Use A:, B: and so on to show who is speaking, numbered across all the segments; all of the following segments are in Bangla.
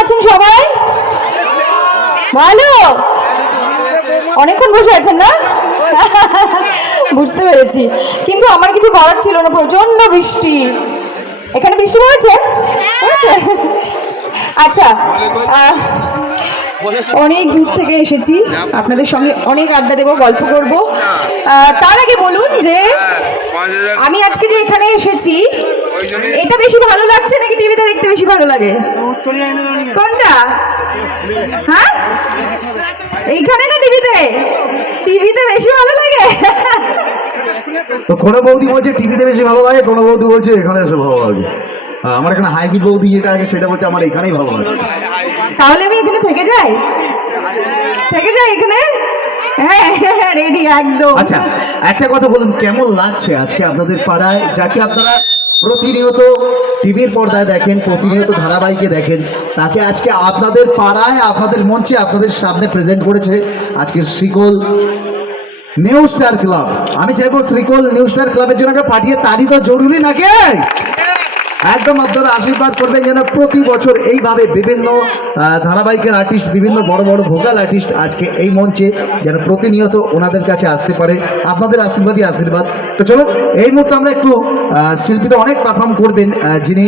A: আছেন সবাই? ভালো? অনেকক্ষণ বসে আছেন না? বুঝতে পেরেছি। কিন্তু আমার কিছু করার ছিল না প্রচণ্ড বৃষ্টি। এখানে বৃষ্টি হয়েছে আচ্ছা অনেক দূর থেকে এসেছি। আপনাদের সঙ্গে অনেক আড্ডা দেবো, গল্প করব। তার আগে বলুন যে, আমি আজকে যে এখানে এসেছি এটা বেশি ভালো লাগছে নাকি টিভিতে দেখতে বেশি ভালো লাগে? কোনটা? হ্যাঁ? এইখানে না টিভিতে? টিভিতে বেশি ভালো লাগে?
B: তো কোনো বৌদি বলছে টিভিতে বেশি ভালো লাগে কোনো বৌদি বলছে এখানে এসে ভালো লাগে। হ্যাঁ, আমার এখানে হাইব্রিড বৌদি যেটা আছে সেটা বলছে আমার এখানেই ভালো লাগছে।
A: তাহলে আমি এখানে থেকে যাই? থেকে যাই এখানে? হ্যাঁ রেডি একদম।
B: আচ্ছা একটা কথা বলুন কেমন লাগছে আজকে আপনাদের পাড়ায়? যাকে আপনারা প্রতিনিয়ত টিভির পর্দায় দেখেন, প্রতিনিয়ত ধারাবাহিকে দেখেন। তাকে আজকে আপনাদের পাড়ায়, আপনাদের মঞ্চে, আপনাদের সামনে প্রেজেন্ট করেছে আজকের শ্রীকোল নিউ স্টার ক্লাব আমি চাইব শ্রীকল নিউ স্টার ক্লাবের জন্য একটা পাঠিয়ে তারই তো জরুরি নাকি? একদম আপনারা আশীর্বাদ করবেন যেন প্রতি বছর এইভাবে বিভিন্ন ধারাবাহিকের আর্টিস্ট বিভিন্ন বড় বড় ভোকাল আর্টিস্ট আজকে এই মঞ্চে যেন প্রতিনিয়ত ওনাদের কাছে আসতে পারে আপনাদের আশীর্বাদই আশীর্বাদ। তো চলো এই মুহূর্তে আমরা একটু আহ, শিল্পীরা অনেক পারফর্ম করবেন যিনি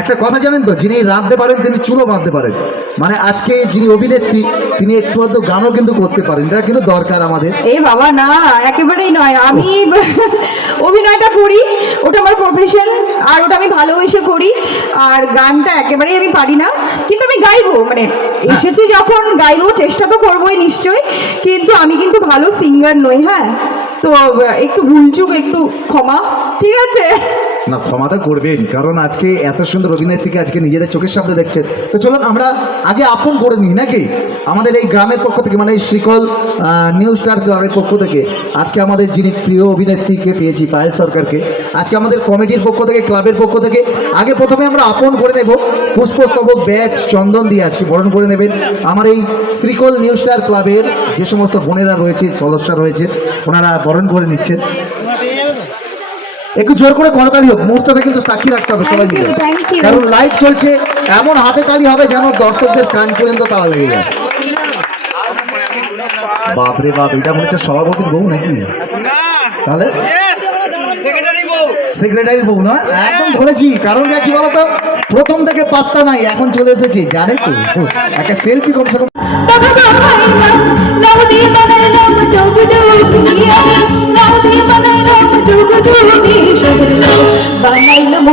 B: একটা কথা জানেন তো যিনি রাঁধতে পারেন তিনি চুলো বাঁধতে পারেন। মানে আজকে যিনি অভিনেত্রী তিনি একটু হয়তো গানও কিন্তু করতে পারেন এটা কিন্তু দরকার আমাদের।
A: এ বাবা না একেবারেই নয় আমি অভিনয়টা করি ওটা আমার প্রফেশন আর ওটা ভালোবেসে করি, আর গানটা একেবারেই আমি পারি না, কিন্তু আমি গাইবো মানে এসেছি যখন গাইবো, চেষ্টা তো করবোই নিশ্চয়ই, কিন্তু আমি কিন্তু ভালো সিঙ্গার নই হ্যাঁ? তো, একটু ভুলচুক, একটু ক্ষমা, ঠিক আছে?
B: না ক্ষমাতা করবেন, কারণ আজকে এত সুন্দর অভিনয় থেকে আজকে নিজেদের চোখের সামনে দেখছেন। তো চলুন, আমরা আগে আপন করে নিই, নাকি? আমাদের এই গ্রামের পক্ষ থেকে মানে এই শ্রীকল নিউ স্টার ক্লাবের পক্ষ থেকে আজকে আমাদের যিনি প্রিয় অভিনেত্রীকে পেয়েছি পায়েল সরকারকে আজকে আমাদের কমিটির পক্ষ থেকে ক্লাবের পক্ষ থেকে আগে প্রথমে আমরা আপন করে নেব পুষ্পস্তবক ব্যাচ চন্দন দিয়ে আজকে বরণ করে নেবেন। আমার এই শ্রীকল নিউ স্টার ক্লাবের যে সমস্ত বোনেরা রয়েছে সদস্য রয়েছে ওনারা বরণ করে নিচ্ছেন। একটু জোর করে করতালি হোক মুহূর্তটা কিন্তু সাক্ষী রাখতে হবে সবাই মিলে। কারণ লাইভ চলছে এমন হাতে তালি হবে যেন দর্শকদের কান পর্যন্ত তালা লেগে যায়। বাপরে বাপ এটা মনে হচ্ছে সভাপতির বউ নাকি? তাহলে? সেক্রেটারি বউ। না? একদম ধরেছি কারণ কি বলতো? প্রথম থেকে পাত্তা নাই এখন চলে এসেছি জানে তো? একটা সেলফি কমসে কম।
A: বানাইলাম